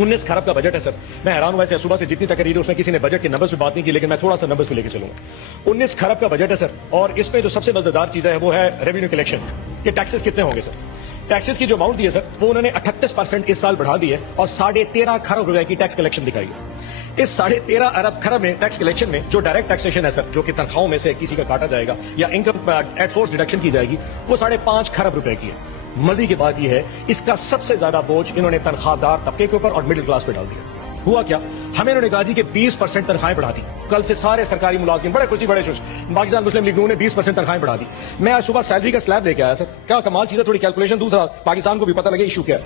19 खरब का बजट है सर। मैं हैरान हुआ है सुबह से जितनी तकरीर उसमें किसी ने बजट के नंबर्स पे बात नहीं की, लेकिन मैं थोड़ा सा नंबर्स पे लेके चलूंगा। 19 खरब का बजट है सर, और इसमें जो सबसे मजेदार चीज है वो है रेवेन्यू कलेक्शन के टैक्सेस कितने होंगे सर। टैक्सेस की जो अमाउंट दी है सर वो उन्होंने 38% इस साल बढ़ा दी है और 13.5 खरब रुपए की टैक्स कलेक्शन दिखाई है। इस 13.5 अरब खरब में टैक्स कलेक्शन में जो डायरेक्ट टैक्सेशन है सर, जो कि तनख्वाहों में से किसी का काटा जाएगा या इनकम एट सोर्स डिडक्शन की जाएगी, वो 5.5 खरब रुपए की है। मजे की बात यह है इसका सबसे ज्यादा बोझ इन्होंने तनख्वाहदार तबके के ऊपर और मिडिल क्लास पे डाल दिया। हुआ क्या, हमें इन्होंने कहा जी कि 20% तनख्वाहें बढ़ा दी। कल से सारे सरकारी मुलाजिम बड़े खुशी बड़े खुश, पाकिस्तान मुस्लिम लीग ने 20% तनख्वाहें बढ़ा दी। मैं आज सुबह सैलरी का स्लैब लेके आया सर, क्या कमाल चीज है, थोड़ी कैलकुलेशन। दूसरा, पाकिस्तान को भी पता लगे इशू क्या है।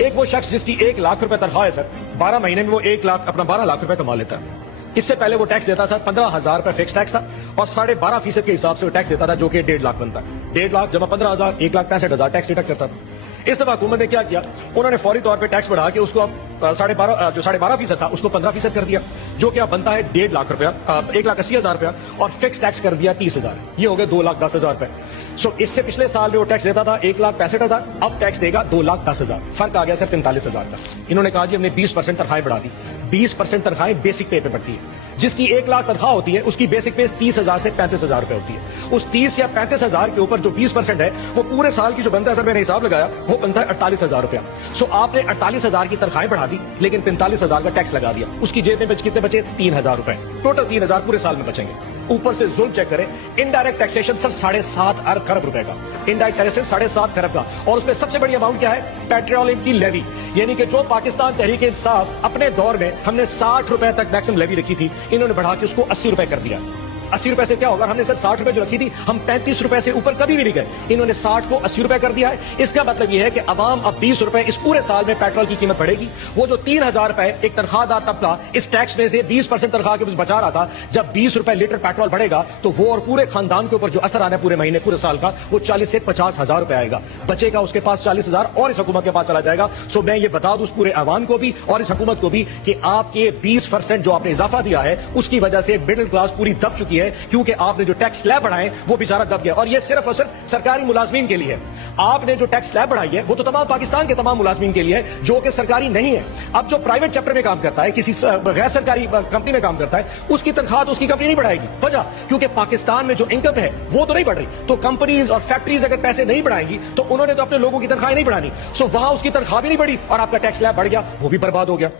एक वो शख्स जिसकी 1 लाख रुपए तनख्वाह है सर, 12 महीने में वो 1 लाख अपना 12 लाख रुपए कमा लेता है। इससे पहले वो टैक्स देता था 15,000 रुपए फिक्स टैक्स था और 12.5% के हिसाब से वो टैक्स देता था, जो कि 1.5 लाख बनता है। 1.5 लाख जमा 15,000, 1,65,000 टैक्स डिडक्ट करता था। इस दफा हुकूमत ने क्या किया, उन्होंने फौरी तौर पे टैक्स बढ़ा के उसको अब 12.5% था उसको 15% कर दिया, जो कि अब बनता है 1.5 लाख रुपया, 1,80,000 रुपया, और फिक्स टैक्स कर दिया 30,000। ये हो गए 2,10,000 रुपए। सो इससे पिछले साल में वो टैक्स देता था 1,65,000, अब टैक्स देगा 2,10,000। फर्क आ गया सर 45,000 का। इन्होंने कहा जी हमने 20% तनख्वाहें बढ़ा दी। 20% तनख्वाहें बेसिक पे बढ़ती है। जिसकी 1 लाख तनख्वाह होती है उसकी बेसिक पे 30,000 से 35,000 रुपए होती है। उस 30 या 35,000 के ऊपर जो 20% है वो पूरे साल की जो बनता है सर, मैंने हिसाब लगाया, वो बनता है 48,000 रुपया। सो आपने 48,000 की तनख्वाहें बढ़ा दी लेकिन 45,000 का टैक्स लगा दिया। उसकी जेब में कितने बचे? 3,000 रुपए। टोटल 3,000 पूरे साल में बचेंगे। ऊपर से जुल्म चेक करें, इनडायरेक्ट टैक्सेशन सर 7.5 अरब खरब रुपए का, इनडायरेक्ट टैक्सेशन 7.5 खरब का। और उसमें सबसे बड़ी अमाउंट क्या है? पेट्रोलियम की लेवी, यानी कि जो पाकिस्तान तहरीक इंसाफ अपने दौर में हमने 60 रुपए तक मैक्सिमम लेवी रखी थी, इन्होंने बढ़ा के उसको 80 रुपए कर दिया। 80 रुपए से क्या होगा, हमने सर 60 रुपए जो रखी थी, हम 35 रुपए से ऊपर कभी भी नहीं गए। इन्होंने 60 को 80 रुपए कर दिया है। इसका मतलब यह है कि अवाम अब 20 रुपए इस पूरे साल में पेट्रोल की कीमत बढ़ेगी। वो जो 3,000 रुपए एक तनख्वाहदार तबका इस टैक्स में से 20% तनख्वाह के बचा रहा था, जब 20 रुपए लीटर पेट्रोल बढ़ेगा तो वो और पूरे खानदान के ऊपर जो असर आना है पूरे महीने पूरे साल का, वो 40 से 50,000 रुपए आएगा। बचेगा उसके पास 40,000 और इस हुकूमत के पास चला जाएगा। सो मैं ये बता दूं उस पूरे अवाम को भी और इस हुकूमत को भी कि आपके 20% जो आपने इजाफा दिया है उसकी वजह से मिडिल क्लास पूरी दब चुकी है, क्योंकि आपने जो टैक्स स्लैब बढ़ाए वो बेचारा दब गया। और ये सिर्फ और सिर्फ सरकारी मुलाजमीन के लिए है। आपने जो टैक्स स्लैब बढ़ाई है वो तो तमाम पाकिस्तान के तमाम मुलाजमीन के लिए है जो कि सरकारी नहीं है। अब जो प्राइवेट चैप्टर में काम करता है, किसी गैर सरकारी कंपनी में काम करता है, उसकी तनख्वाह तो उसकी कंपनी नहीं बढ़ाएगी। वजह क्योंकि पाकिस्तान में जो इनकम है वो तो नहीं बढ़ रही। तो कंपनीज और फैक्ट्रीज अगर पैसे नहीं बढ़ाएंगी तो उन्होंने तो अपने लोगों की तनख्वाह नहीं बढ़ानी। सो वहां उसकी तनख्वाह भी नहीं बढ़ी और आपका टैक्स स्लैब बढ़ गया, वो भी बर्बाद हो गया।